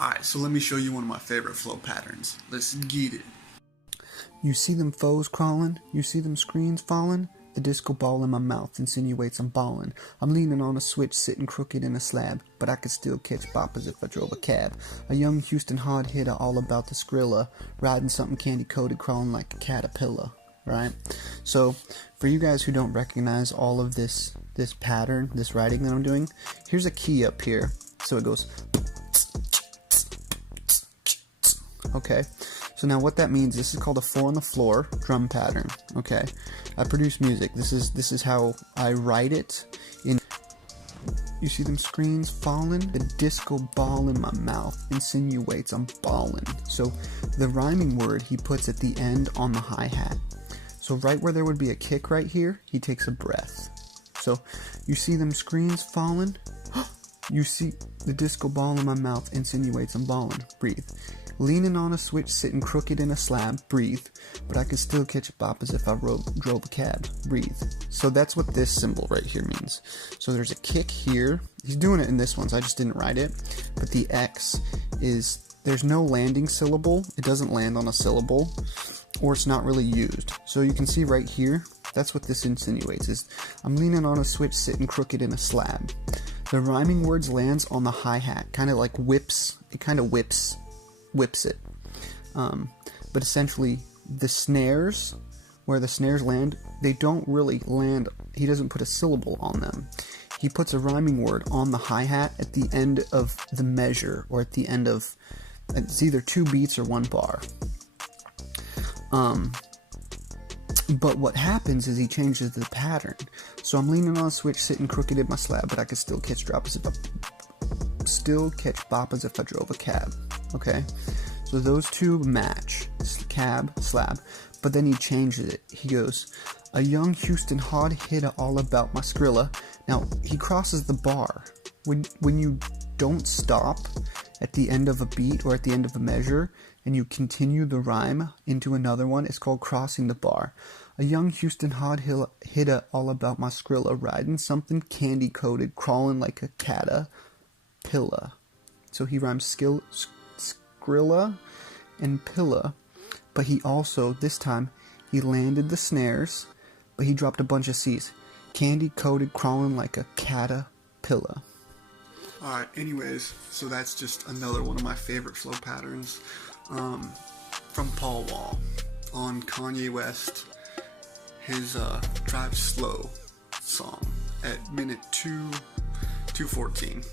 Alright, so let me show you one of my favorite flow patterns. Let's get it. You see them foes crawling? You see them screens falling? The disco ball in my mouth insinuates I'm ballin'. I'm leaning on a switch, sitting crooked in a slab, but I could still catch bop as if I drove a cab. A young Houston hard hitter all about the Skrilla, riding something candy-coated, crawling like a caterpillar, right? So, for you guys who don't recognize all of this pattern, this writing that I'm doing, here's a key up here. So it goes... Okay, so now what that means, this is called a 4 on the floor drum pattern. Okay, I produce music. This is how I write it. You see them screens falling? The disco ball in my mouth insinuates I'm ballin'. So the rhyming word he puts at the end on the hi-hat. So right where there would be a kick right here, he takes a breath. So you see them screens falling? You see the disco ball in my mouth insinuates I'm ballin'. Breathe. Leaning on a switch, sitting crooked in a slab, breathe, but I can still catch a bop as if I drove a cab, breathe. So that's what this symbol right here means. So there's a kick here, he's doing it in this one, so I just didn't write it, but the X is, there's no landing syllable, it doesn't land on a syllable, or it's not really used. So you can see right here, that's what this insinuates, is I'm leaning on a switch, sitting crooked in a slab. The rhyming words lands on the hi-hat, kind of like whips, it kind of whips it, but essentially the snares, where the snares land, they don't really land, he doesn't put a syllable on them. He puts a rhyming word on the hi-hat at the end of the measure, or at the end of, it's either 2 beats or 1 bar. But what happens is he changes the pattern. So I'm leaning on a switch, sitting crooked in my slab, but I can still catch bop as if I drove a cab. Okay, so those two match, cab, slab, but then he changes it. He goes, a young Houston hard hitter all about my Skrilla. Now, he crosses the bar. When you don't stop at the end of a beat or at the end of a measure, and you continue the rhyme into another one, it's called crossing the bar. A young Houston hard hitter all about my Skrilla, riding something candy-coated, crawling like a caterpillar. So he rhymes Skrilla and Pilla, but he also, this time, he landed the snares, but he dropped a bunch of C's. Candy-coated, crawling like a caterpillar. Alright, anyways, so that's just another one of my favorite flow patterns from Paul Wall on Kanye West, his Drive Slow song at minute 2:14.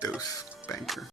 Dose banker.